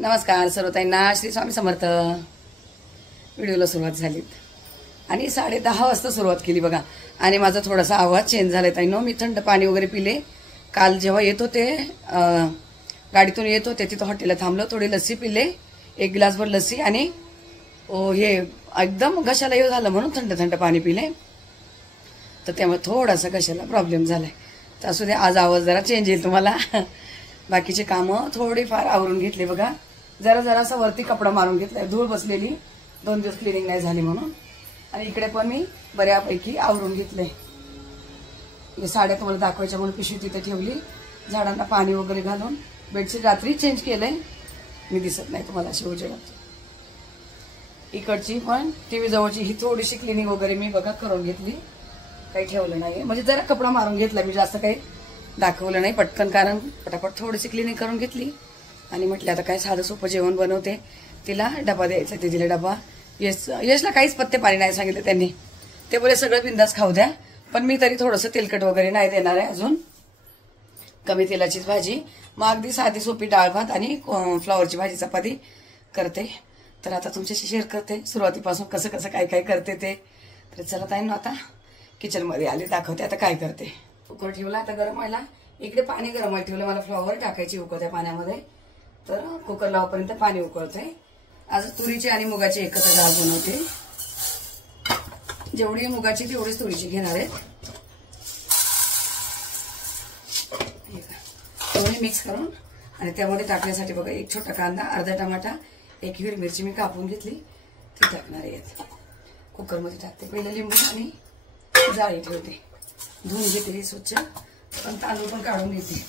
नमस्कार सर्वताईंना, श्री स्वामी समर्थ. व्हिडिओला सुरुवात झालीत आणि 10:30 वाजता सुरुवात केली बघा. आणि माझा थोडासा आवाज चेंज झालाय ताईंनो. मी थंड पाणी वगैरे पिले. काल जेव्हा येत होते गाडीतून येत होते तिथं हॉटेलला थांबलो, थोडी लस्सी पिले, 1 ग्लासभर लस्सी आणि हे एकदम घशाला येऊ झालं म्हणून थंड थंड पाणी पिले. तर त्यामुळे थोडासा घशाला प्रॉब्लेम झालाय. तर असू दे, आज आवाज जरा चेंज येईल तुम्हाला. बाकीचे कामं थोडीफार आवरून घेतले बघा. जरासा वरती कपडा मारून घेतलाय, धूळ बसलेली, 2 दिवस क्लिनिंग नाही झाली म्हणून. आणि इकडे पण मी बऱ्यापैकी आवरून घेतलंय. हे साड्या तुम्हाला दाखवायच्या म्हणून पिशवी तिथे ठेवली, झाडांना पाणी वगैरे घालून. बेडशीट रात्री चेंज केलंय, मी दिसत नाही तुम्हाला अशी उजेडात. इकडची पण टीव्ही जवळची ही थोडीशी क्लिनिंग वगैरे मी बघा करून घेतली, काही ठेवलं नाही. म्हणजे जरा कपडा मारून घेतला, मी जास्त काही दाखवलं नाही पटकन, कारण पटापट थोडीशी क्लिनिंग करून घेतली. आणि म्हटलं आता काय साधं सोपं जेवण बनवते, तिला डबा द्यायचा. ते दिला डबा. यशला काहीच पत्ते पाणी नाही सांगितलं त्यांनी. ते बोले सगळं बिंदास खाऊ द्या, पण मी तरी थोडंसं तेलकट वगैरे नाही देणार आहे अजून. कमी तेलाचीच भाजी, मग अगदी साधी सोपी डाळ भात आणि फ्लॉवरची भाजी चपाती करते. तर आता तुमच्याशी शेअर करते सुरुवातीपासून कसं कसं काय काय करते ते. तर चला ताईंनो, आता किचनमध्ये आले, दाखवते आता काय करते. कुकर ठेवला आता गरम व्हायला. इकडे पाणी गरम व्हायला ठेवलं, मला फ्लॉवर टाकायची उकळत्या पाण्यामध्ये. तर कुकर लावपर्यंत पाणी उकळते. आज तुरीची आणि मुगाची एकत्र डाळ बनवते. जेवढी मुगाची तेवढीच तुरीची घेणार आहे. दोन्ही मिक्स करून आणि त्यामध्ये टाकण्यासाठी बघा 1 छोटा कांदा, अर्धा टमाटा, 1 हिरवी मिरची मी कापून घेतली, ती टाकणार आहे. कुकरमध्ये टाकते. पहिले लिंबू आणि जाळी ठेवते. धुवून घेते स्वच्छ, पण तांदूळ पण काढून घेते.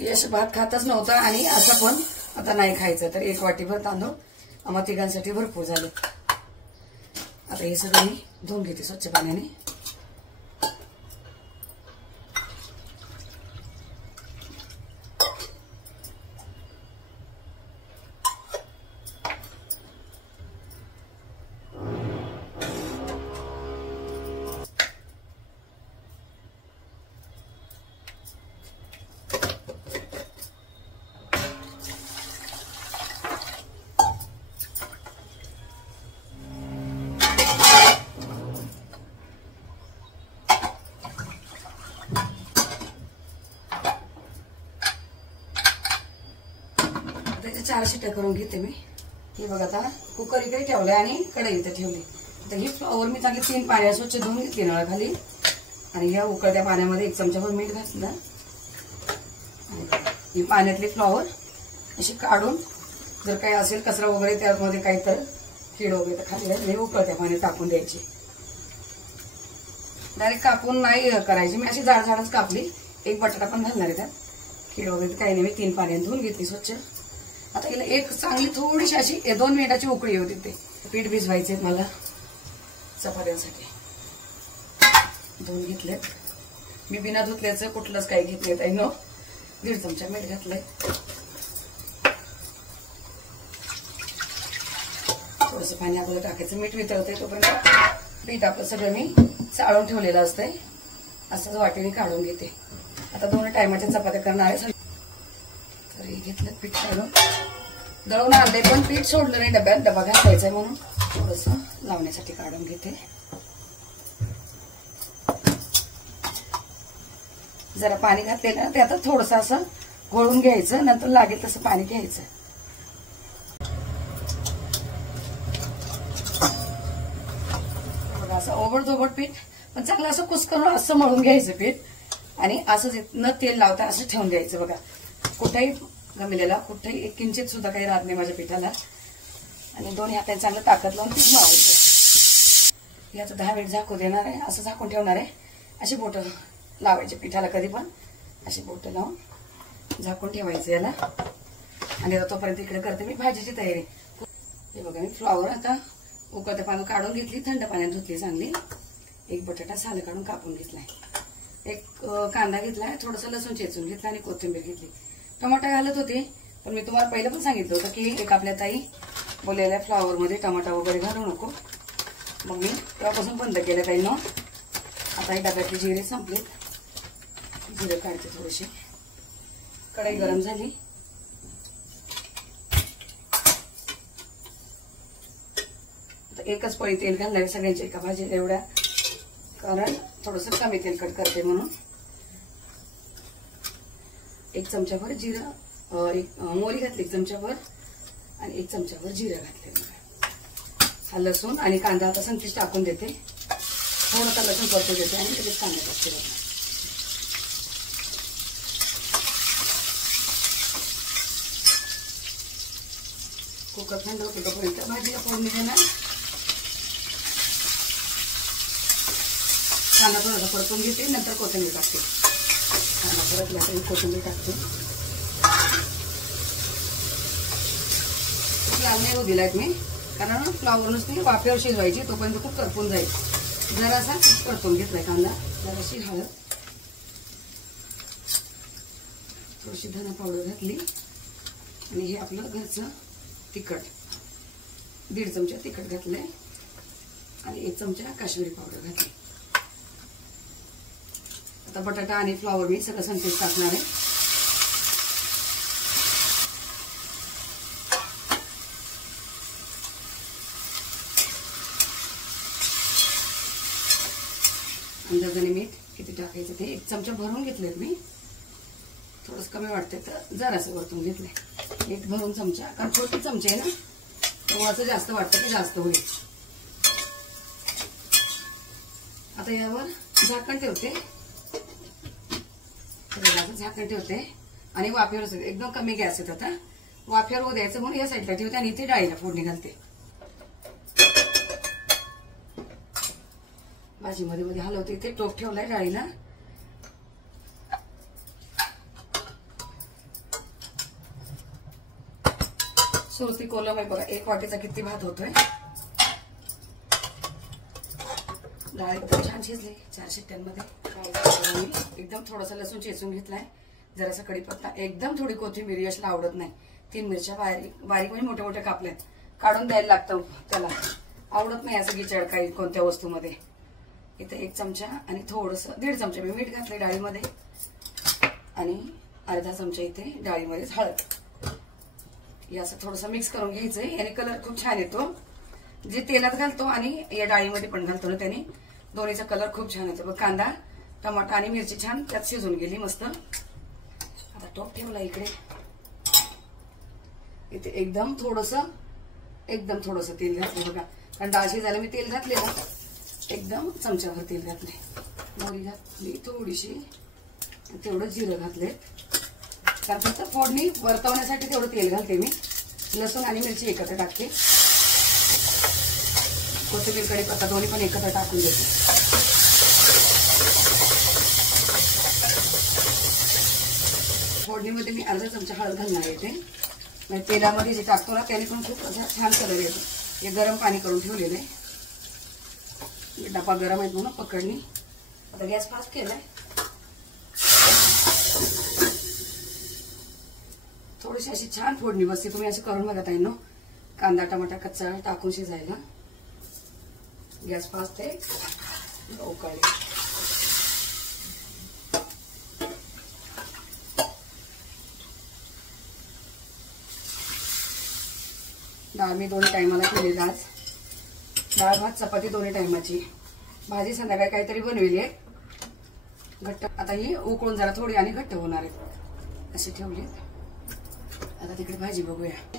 यश भात खातच नव्हता आणि असं पण आता नाही खायचं, तर 1 वाटीभर तांदूळ आम्हा तिघांसाठी भरपूर झाले. आता हे सगळं मी धुवून घेते स्वच्छ पाण्याने. त्याच्या 4 शिट्ट्या करून घेते मी. हे बघा, आता कुकर इकडे ठेवले आणि कढई इथे ठेवली. तर ही फ्लॉवर मी चांगली 3 पाण्या स्वच्छ धुवून घेतली नळाखाली. आणि ह्या उकळत्या पाण्यामध्ये 1 चमचाभर मीठ घातलं. ही पाण्यातली फ्लॉवर अशी काढून, जर काही असेल कचरा वगैरे त्यामध्ये काही तर कीड वगैरे तर खाली हे उकळत्या पाण्यात टाकून द्यायची. डायरेक्ट कापून नाही करायची, मी अशी जाडच कापली. 1 बटाटा पण घालणार आहे त्यात. कीड वगैरे काही नाही. मी 3 पाण्यात धुवून घेतली स्वच्छ. आता हिला एक चांगली थोडीशी अशी 2 मिनिटाची उकळी होती. ते पीठ भिजवायचे मला चपात्यांसाठी. धुवून घेतले मी, बिना धुतल्याचं कुठलंच काही घेतले ताईंनो. 1.5 चमचा मीठ घातलंय. थोडस पाणी आपल्याला टाकायचं, मीठ वितळतंय तोपर्यंत. पीठ आपलं सगळं मी चाळून ठेवलेलं असतंय, असंच वाटीने काढून घेते. आता 2 टायमाच्या चपात्या करणार आहे. तर हे घेतलं पीठ काढून, दळून आणले, पण पीठ सोडलं नाही डब्यात. डबा घालायचा म्हणून थोडस लावण्यासाठी काढून घेते. जरा पाणी घातलेलं ना, ते आता थोडस असं घोळून घ्यायचं, नंतर लागेल तसं पाणी घ्यायचं. असं ओबडधोबड पीठ, पण चांगलं असं कुस्करून असं मळून घ्यायचं पीठ. आणि असं न तेल लावता असं ठेवून द्यायचं बघा. कुठेही गमिलेला, कुठेही 1 किंचित सुद्धा काही राहत नाही माझ्या पिठाला. आणि 2 हाताने चांगलं ताकद लावून पीठ मळायचं. हे आता 10 मिनिट झाकू देणार आहे, असं झाकून ठेवणार आहे. अशी बोटं लावायचे पिठाला, कधी पण अशी बोटं लावून झाकून ठेवायचं याला. आणि आता तोपर्यंत इकडे करते मी भाजीची तयारी. हे बघा, मी फ्लॉवर आता उकळत्या पाण्यात काढून घेतली, थंड पाण्यात धुतली चांगली. 1 बटाटा साल काढून कापून घेतलाय. 1 कांदा घेतलाय, थोडंसं लसूण चेचून घेतलं आणि कोथिंबीर घेतली. टमाटा घालत होते, पण मी तुम्हाला पहिलं पण सांगितलं होतं की एक आपल्या ताई बोललेल्या फ्लॉवरमध्ये टमाटा वगैरे घालू नको. मग मी तेव्हापासून बंद केलं ताईंनो. आता ही डब्यातली जिरे संपलेत, जिरे काढते थोडेसे. कढई गरम झाली, एकच पळी तेल घालणार सगळ्यांच्या एका भाजीला एवढ्या, कारण थोडस कमी तेलकट करते म्हणून. 1 चमचाभर जिरं, मोहरी घातली 1 चमचाभर आणि 1 चमचाभर जिरं घातले. हा लसूण आणि कांदा आता संगतीच टाकून देते. थोडंसं लसूण परतू देते आणि लगेच कांदा टाकते. कुकर थंड होते तोपर्यंत भाजीला फोडणी देणार. कांदा थोडासा परतून घेते, नंतर कोथिंबीर टाकते. कांदा परतला तरी कोथिंबीर टाकते. लाल नाही होऊ दिलात मी, कारण फ्लॉवर नुसती वाफेवर शिजवायची, तोपर्यंत खूप करपून जाईल. जरासा परतून घेतलाय कांदा. जराशी हळद, थोडीशी धना पावडर घातली आणि हे आपलं घरचं तिखट 1.5 चमचा तिखट घातलंय आणि 1 चमचा काश्मीरी पावडर घातली. आता बटाटा आणि फ्लॉवर मी सगळं संचेत टाकणार आहे. अंदाजाने मीठ किती टाकायचं ते 1 चमचा भरून घेतलेत मी. थोडंसं कमी वाटते तर जरासं वरतून घेतलंय. 1 भरून चमचा, कारण छोटे चमचे आहे ना, तेव्हा जास्त वाटतं की जास्त होईल. आता यावर झाकण ठेवते. झाकण ठेवते आणि वाफेवर एकदम कमी गॅस येत. आता वाफेवर होऊ द्यायचं म्हणून या साईडला ठेवते आणि इथे डाळीला फोडणी घालते. भाजी मध्ये मध्ये हलवते. इथे टोप ठेवलाय डाळीला. सुरती कोलम आहे बघा. 1 वाटीचा किती भात होतोय. डाळ एकदम छान शिजली 4 शिट्ट्यांमध्ये. एकदम थोडासा लसूण चेचून घेतलाय, जरासा कढीपत्ता, एकदम थोडी कोथिंबीर. यशला आवडत नाही. 3 मिरच्या बारीक म्हणजे मोठ्या मोठ्या कापल्यात. काढून द्यायला लागतं त्याला, आवडत नाही असं गिचड काही कोणत्या वस्तूमध्ये. इथे 1 चमचा आणि थोडस 1.5 चमचा मी मीठ घातलंय डाळीमध्ये आणि अर्धा चमचा इथे डाळीमध्येच हळद. हे असं थोडंसं मिक्स करून घ्यायचंय. याने कलर खूप छान येतो. जे तेलात घालतो आणि या डाळीमध्ये पण घालतो ना, त्याने दोन्हीचा कलर खूप छान येतो. कांदा, टमाटा आणि मिरची छान त्यात शिजून गेली मस्त. आता टोप ठेवला इकडे. इथे एकदम थोडस तेल घातलं बघा, कारण डाळ शिजायला मी तेल घातले ना. एकदम चमच्याभर तेल घातले. मोहरी घातली थोडीशी, तेवढं जिरं घातले. कारण फक्त फोडणी परतवण्यासाठी तेवढं तेल घालते मी. लसूण आणि मिरची एकत्र टाकते. कोथिंबीर, कढीपत्ता दोन्ही पण एकत्र टाकून देते. फोडणीमध्ये मी अर्धा चमचा हळद घालणार येते. म्हणजे तेलामध्ये जे टाकतो ना त्याने पण खूप असा छान कलर येतो. हे गरम पाणी करून ठेवलेलं आहे. डबा गरम आहे म्हणून पकडणी. आता गॅस फास्ट केलाय. थोडीशी अशी छान फोडणी बसते. तुम्ही अशी करून बघा ताईंनो. कांदा टमाटा कच्चा टाकून शिजायला. गॅस फास्ट आहे. उकळले. डाळ मी 2 टायमाला केली आज. डाळ भात चपाती 2 टायमाची. भाजी संध्याकाळी काहीतरी बनवली आहे घट्ट. आता ही उकळून जरा थोडी आणि घट्ट होणार आहे. अशी ठेवली. आता तिकडे भाजी बघूया.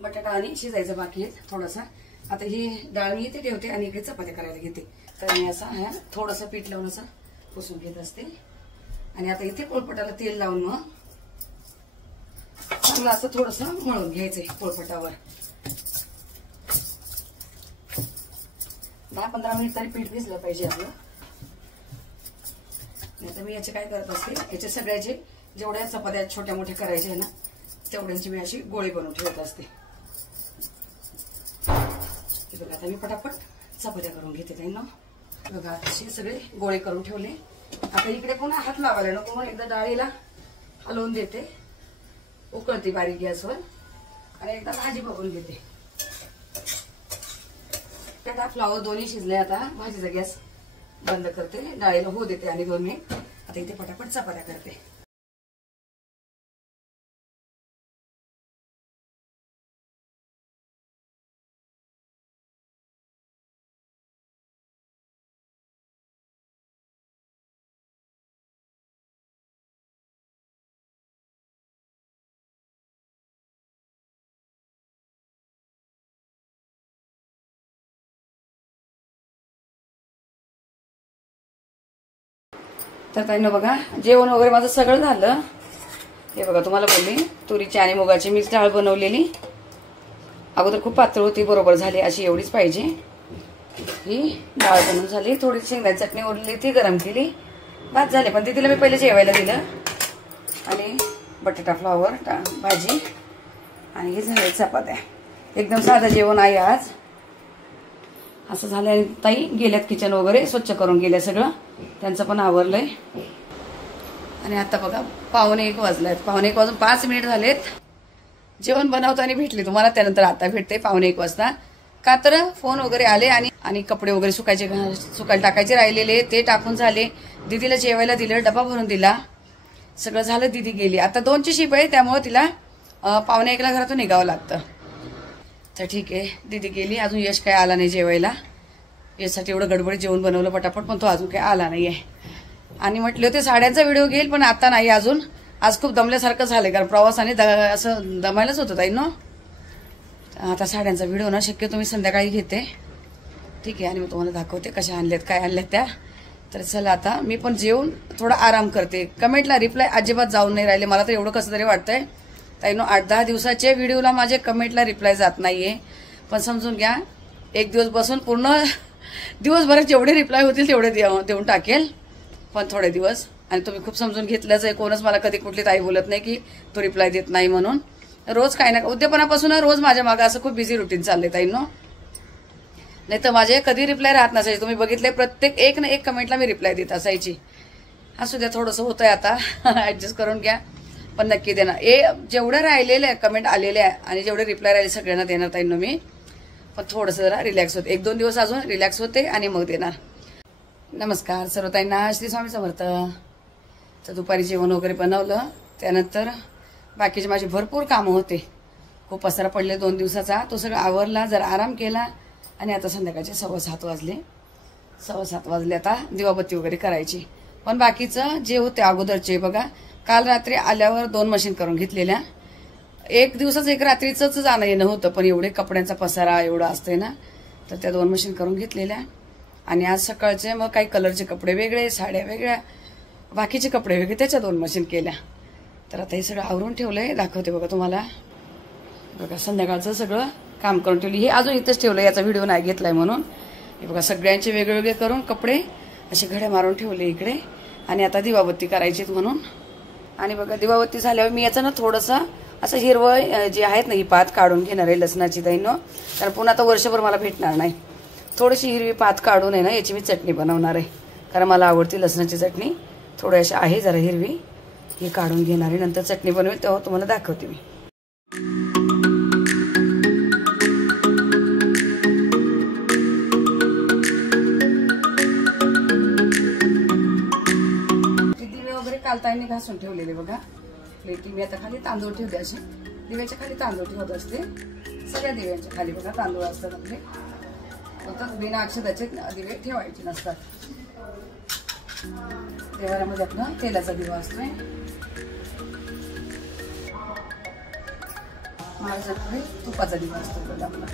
बटाटा आणि शिजायचं बाकी आहे थोडासा. आता ही डाळ मी इथे ठेवते आणि इकडे चपात्या करायला घेते. तर मी असं थोडंसं पीठ लावून असं पुसून घेत असते. आणि आता इथे पोळपटाला तेल लावून मग चांगलं असं थोडंसं मळून घ्यायचंय पोळपटावर. 10-15 मिनिट तरी पीठ भिजलं पाहिजे आपलं. नाही तर मी याचे काय करत असते, याचे सगळ्याचे जेवढ्या चपात्या छोट्या मोठ्या करायच्या आहे ना, तेवढ्यांची मी अशी गोळी बनवून ठेवत असते. बघा आता मी पटापट चपात्या करून घेते ताईंनो. बघा असे सगळे गोळे करून ठेवले. आता इकडे पुन्हा हात लावायला नको म्हणून एकदा डाळीला हलवून देते. उकळते बारीक गॅसवर आणि एकदा भाजी बघून घेते. त्यात फ्लॉवर दोन्ही शिजले. आता भाजीचा गॅस बंद करते. डाळीला होऊ देते आणि 2 मिनिट. आता इथे पटापट चपात्या करते. तर ताईनं बघा जेवण वगैरे माझं सगळं झालं. हे बघा तुम्हाला बोलली तुरीची आणि मुगाची मिक्स डाळ बनवलेली. अगोदर खूप पातळ होती, बरोबर झाली अशी, एवढीच पाहिजे. ही डाळ बनवून झाली. थोडी शेंगदाण्याची चटणी उरली ती गरम केली, भात झाले. पण तिला मी पहिले जेवायला दिलं. आणि बटाटा फ्लॉवर भाजी आणि हे झाले चपात्या. एकदम साधं जेवण आहे आज. असं झालं. आणि ताई गेल्यात किचन वगैरे स्वच्छ करून गेल्या, सगळं त्यांचं पण आवरलंय. आणि आता बघा 1:45 वाजलेत. 1:45 वाजून 5 मिनिट झालेत. जेवण बनवताना भेटले तुम्हाला, त्यानंतर आता भेटते 1:45 वाजता. का तर फोन वगैरे आले आणि कपडे वगैरे सुकायला टाकायचे राहिलेले ते टाकून झाले. दीदीला जेवायला दिलं, डबा भरून दिला, सगळं झालं. दीदी गेली. आता 2ची शिप आहे, त्यामुळे तिला 1:45ला घरातून निघावं लागतं. तर ठीक आहे, दीदी गेली. अजून यश काय आला नाही जेवायला. यासाठी एवढं गडबडीत जेवण बनवलं पटापट, पण तो अजून काय आला नाहीये. आणि म्हटले होते साड्यांचा व्हिडिओ घेईल, पण आता नाही अजून. आज खूप दमल्यासारखं झालंय, कारण प्रवासाने असं दमायलाच होतं ताई ना. आता साड्यांचा व्हिडिओ ना शक्यतो मी संध्याकाळी घेते, ठीक आहे. आणि मी तुम्हाला दाखवते कशा आणल्यात, काय आणल्यात त्या. तर चला आता मी पण जेवून थोडा आराम करते. कमेंटला रिप्लाय अजिबात जाऊन नाही राहिले. मला तर एवढं कसं तरी वाटतंय ताईनो, 8-10 दिवसाच्या व्हिडिओला माझे कमेंटला रिप्लाय जात नाहीये. पण समजून घ्या, एक दिवस बसून पूर्ण दिवसभरात जेवढे रिप्लाय होतील तेवढे देऊन टाकेल, पण थोडे दिवस. आणि तुम्ही खूप समजून घेतलंच आहे. कोणच मला कधी कुठली ताई बोलत नाही की तो रिप्लाय देत नाही म्हणून. रोज काय ना उद्यापनापासून रोज माझ्या मागे असं खूप बिझी रुटीन चाललंय ताईनो. नाही तर माझे कधी रिप्लाय राहत नसायचे. तुम्ही बघितले, प्रत्येक एक ना एक कमेंटला मी रिप्लाय देत असायची. असू द्या, थोडंसं होतंय आता, ऍडजस्ट करून घ्या, पण नक्की देणार. जेवढे राहिलेले कमेंट आलेले आहे आणि जेवढे रिप्लाय राहिले सगळ्यांना देणार ताईनो मी. पण थोडंसं जरा रिलॅक्स होते, 1-2 दिवस अजून रिलॅक्स होते आणि मग देणार. नमस्कार सर्व ताईंना, श्री स्वामी समर्थ. तर दुपारी जेवण वगैरे बनवलं, त्यानंतर बाकीचे माझे भरपूर कामं होते. खूप पसारा पडले 2 दिवसाचा, तो सगळं आवरला, जरा आराम केला. आणि आता संध्याकाळचे 7:15 वाजले. 7:15 वाजले. आता दिवाबत्ती वगैरे करायची. पण बाकीचं जे होते अगोदरचे बघा, काल रात्री आल्यावर 2 मशीन करून घेतलेल्या. एक दिवसाच एक रात्रीच जाणं येणं होतं, पण एवढे कपड्यांचा पसारा एवढा असतंय ना, तर त्या 2 मशीन करून घेतलेल्या. आणि आज सकाळचे मग काही कलरचे कपडे वेगळे, साड्या वेगळ्या, बाकीचे कपडे वेगळे, त्याच्या 2 मशीन केल्या. तर आता हे सगळं आवरून ठेवलंय, दाखवते बघा तुम्हाला. बघा संध्याकाळचं सगळं काम करून ठेवली. हे अजून इथंच ठेवलं, याचा व्हिडिओ नाही घेतलाय म्हणून. हे बघा सगळ्यांचे वेगळे करून कपडे असे घड्या मारून ठेवले इकडे. आणि आता दिवाबत्ती करायची म्हणून. आणि बघा दिवाबत्ती झाल्यावर मी याचं ना थोडंसं असं हिरवं जे आहेत ना, ही पात काढून घेणार आहे लसणाची दैनो, कारण पुन्हा आता वर्षभर मला भेटणार नाही. थोडीशी हिरवी पात काढून आहे ना याची मी चटणी बनवणार आहे, कारण मला आवडती लसणाची चटणी. थोडी अशी आहे जरा हिरवी, ही काढून घेणार आहे. नंतर चटणी बनवेल तेव्हा तुम्हाला दाखवते मी. दिवे वगैरे काल ताईंनी घासून ठेवलेले बघा. प्लेटी मी आता खाली तांदूळ ठेवते, असे दिव्याच्या खाली तांदूळ ठेवत असते. सगळ्या दिव्यांच्या खाली बघा तांदूळ असतात आपले. फक्त बिना अक्षताचे दिवे ठेवायचे नसतात. देवाऱ्यामध्ये आपला तेलाचा दिवा असतोय. माझ्याकडे तुपाचा दिवा असतो बघा आपला.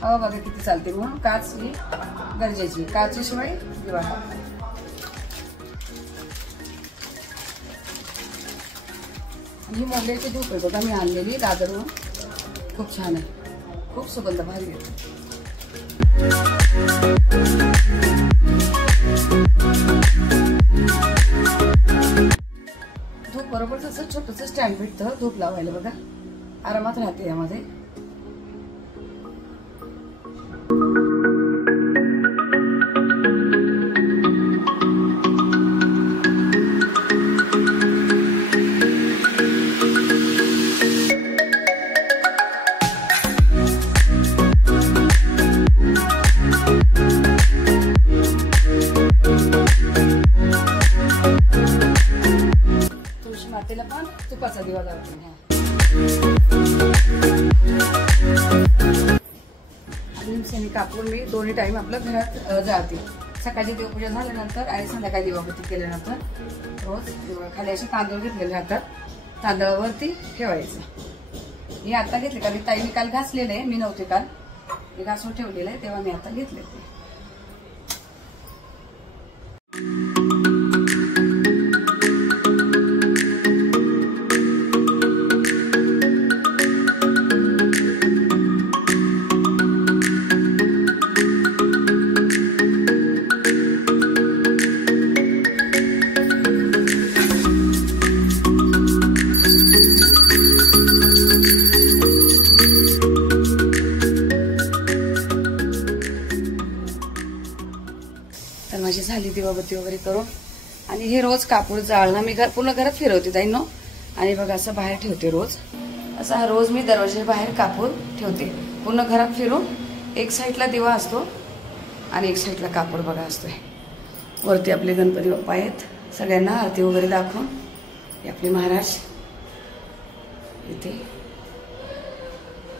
हवा बघा किती चालते, म्हणून काच ही गरजेची. काचेशिवाय दिवा हा. ही मोगऱ्याची धूप आहे बघा, मी आणलेली दादरहून. खूप छान आहे, खूप सुगंध भारी येतो. धूप बरोबर तसं छोटंसं स्टँड भेटतं धूप लावायला बघा, आरामात राहते यामध्ये. मातेला पण तुपाचा दिवा लावते. आणि कापून मी दोन्ही टाइम आपल्या घरात जाते. सकाळची देवपूजा झाल्यानंतर आणि संध्याकाळी दिवाबत्ती केल्यानंतर रोज खाली असे तांदूळ घेतलेले राहतात, तांदळावरती ठेवायचं. हे आता घेतले का, ताईने काल घासलेले आहे, मी नव्हते काल. घासून ठेवलेलं आहे तेव्हा मी आता घेतले ते. माझी झाली दिवाबत्ती वगैरे करून. आणि हे रोज कापूर जाळणं मी पूर्ण घरात फिरवते ताईंनो. आणि बघा असं बाहेर ठेवते रोज. असा हा रोज मी दरवाजे बाहेर कापूर ठेवते. पूर्ण घरात फिरून एक साईडला दिवा असतो आणि एक साईडला कापूर बघा असतोय. वरती आपले गणपती बाप्पा आहेत. सगळ्यांना आरती वगैरे दाखवून हे आपले महाराज इथे.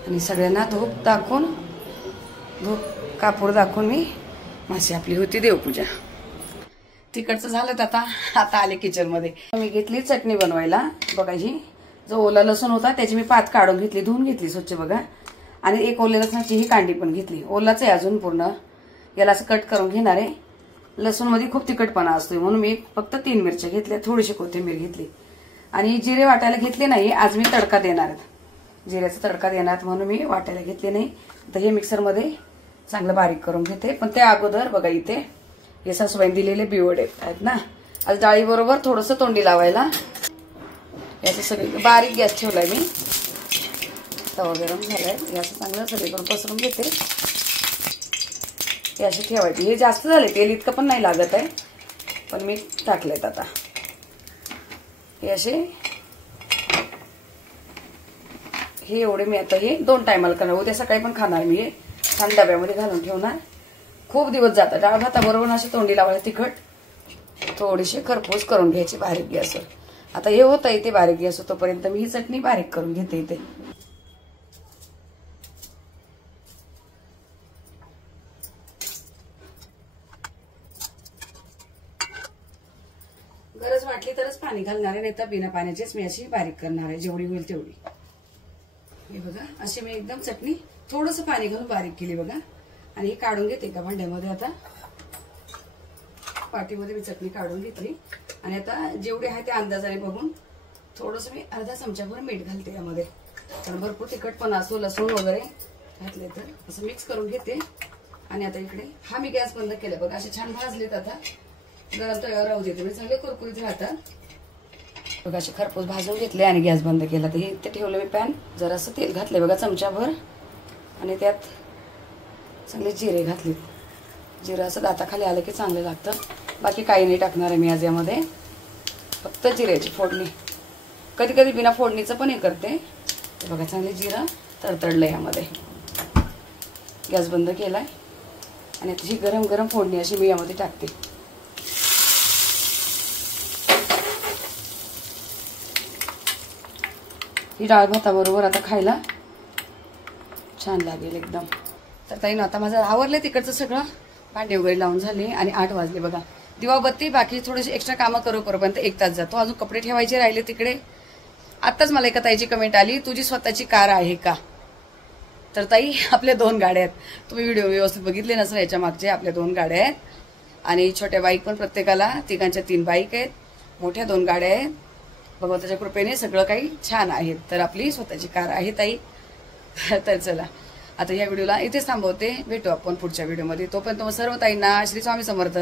आणि सगळ्यांना धूप दाखवून कापूर दाखवून मी माझी आपली होती देवपूजा. तिकडचं झालं आता. आता आले किचन मध्ये. मी घेतली चटणी बनवायला. बघा ही जो ओला लसूण होता त्याची मी पात काढून घेतली, धुवून घेतली स्वच्छ बघा. आणि एक ओल्या लसणाची ही कांडी पण घेतली. ओलाच आहे अजून पूर्ण. याला असं कट करून घेणार आहे. लसूण मध्ये खूप तिखटपणा असतोय म्हणून मी फक्त 3 मिरच्या घेतल्या, थोडीशी कोथिंबीर घेतली. आणि जिरे वाटायला घेतले नाही. आज मी तडका देणार आहे, जिऱ्याचा तडका देणार म्हणून मी वाटायला घेतले नाही. तर हे मिक्सर मध्ये चांगलं बारीक करून घेते. पण त्या अगोदर बघा इथे हे सासूबाईंनी दिलेले बिवडे आहेत ना, आज डाळी बरोबर थोडंसं तोंडी लावायला याचं सगळं बारीक गॅस ठेवलाय मी. तवा गरम झालाय. याचं चांगलं सगळीकडून पसरून घेते. हे असे ठेवायचे. हे जास्त झाले, तेल इतकं पण नाही लागत आहे पण मी टाकलेत आता. हे असे हे एवढे मी आता हे 2 टायमाला करणार. उद्या सकाळी पण खाणार मी. हे छान डब्यामध्ये घालून ठेवणार. खूप दिवस जातात. डाळ भाताबरोबर अशी तोंडी लावायला तिखट थोडीशी खरपूस करून घ्यायची बारीक गॅसवर. आता हे होतं इथे बारीक गॅस तोपर्यंत मी ही चटणी बारीक करून घेते. इथे गरज वाटली तरच पाणी घालणार आहे, नाही तर बिना पाण्याचीच मी अशी बारीक करणार आहे जेवढी होईल तेवढी. हे बघा अशी मी एकदम चटणी थोडंसं पाणी घालून बारीक केली बघा. आणि हे काढून घेते एका भांड्यामध्ये. आता पाटीमध्ये मी चटणी काढून घेतली. आणि आता जेवढे आहे त्या अंदाजाने बघून थोडंसं मी अर्धा चमचाभर मीठ घालते यामध्ये. कारण भरपूर तिखटपणा असतो लसूण वगैरे घातले तर. असं मिक्स करून घेते. आणि आता इकडे हा मी गॅस बंद केला बघा. असे छान भाजलेत. आता गरम तव्यावर राहू देते. चांगले कुरकुरीत राहतात बघा. असे खरपूस भाजून घेतले आणि गॅस बंद केला. तर हे इथे ठेवलं मी पॅन. जरासं तेल घातले बघा चमचाभर. आणि त्यात चांगले जिरे घातले. जिरं असं दाताखाली आलं की चांगलं लागतं. बाकी काही नाही टाकणार आहे मी आज यामध्ये. फक्त जिऱ्याची फोडणी. कधी कधी बिना फोडणीचं पण हे करते. बघा चांगले जिरं तडतडलं यामध्ये. गॅस बंद केलाय. आणि आता ही गरम गरम फोडणी अशी मी यामध्ये टाकते. ही डाळ भाताबरोबर आता खायला छान लागेल एकदम. तर ताईनं आता माझं आवरले तिकडचं सगळं. भांडे वगैरे लावून झाले आणि 8 वाजले बघा. दिवाबत्ती बाकी थोडेसे एक्स्ट्रा कामं करूपर्यंत 1 तास जातो. अजून कपडे ठेवायचे राहिले तिकडे. आत्ताच मला एका ताईची कमेंट आली, तुझी स्वतःची कार आहे का? तर ताई आपल्या 2 गाड्या आहेत. तुम्ही व्हिडिओ व्यवस्थित बघितले नसेल याच्या मागचे. आपल्या 2 गाड्या आहेत. आणि छोट्या बाईक पण प्रत्येकाला. तिघांच्या 3 बाईक आहेत. मोठ्या 2 गाड्या आहेत. भगवंताच्या कृपेने सगळं काही छान आहे. तर आपली स्वतःची कार आहे ताई. तर चला आता या व्हिडिओला इथेच थांबवते. भेटू आपण पुढच्या व्हिडिओमध्ये. तोपर्यंत सर्व ताईंना श्री स्वामी समर्थ.